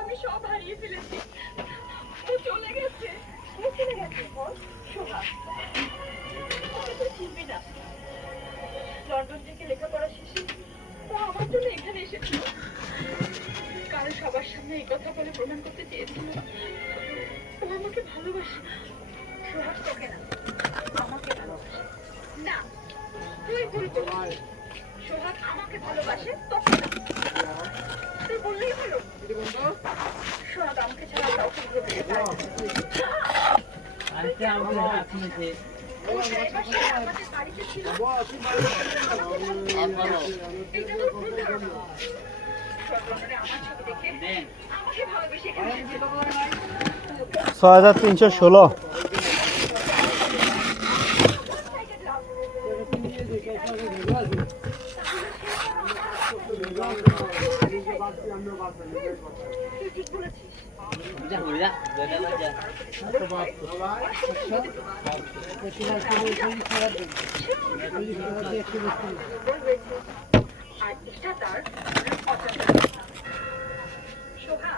আমি সব হারিয়ে ফেলেছি। ও চলে গেছে। ও চলে গেছে বল সোহা। ওকে তুই চিনবি না। লন্ডন থেকে লেখাপড়া শেষে ও আমার জন্য এখানে এসেছিল। কাল সবার সামনে এই কথা বলে প্রমাণ করতে চেয়েছিল ও আমাকে ভালোবাসে। সোহা তোকে না, আমাকে ভালোবাসে। না, তুই ভুল করছিস। সোহাগ আমাকে ভালোবাসে, তোকে না। তুই বললেই হলো সোহাগ আমাকে ছাড়া কাউকে ভালোবাসে না। ও ড্রাইভার সাহেব আমাদের বাড়িতে ছিল। এটা তো ভুল ধারণা। সোহাগ লন্ডনে আমার ছবি দেখে আমাকে ভালোবেসে এখানে এসেছিল। ৬৩১৬। আর এটা তার অজানা। সোহা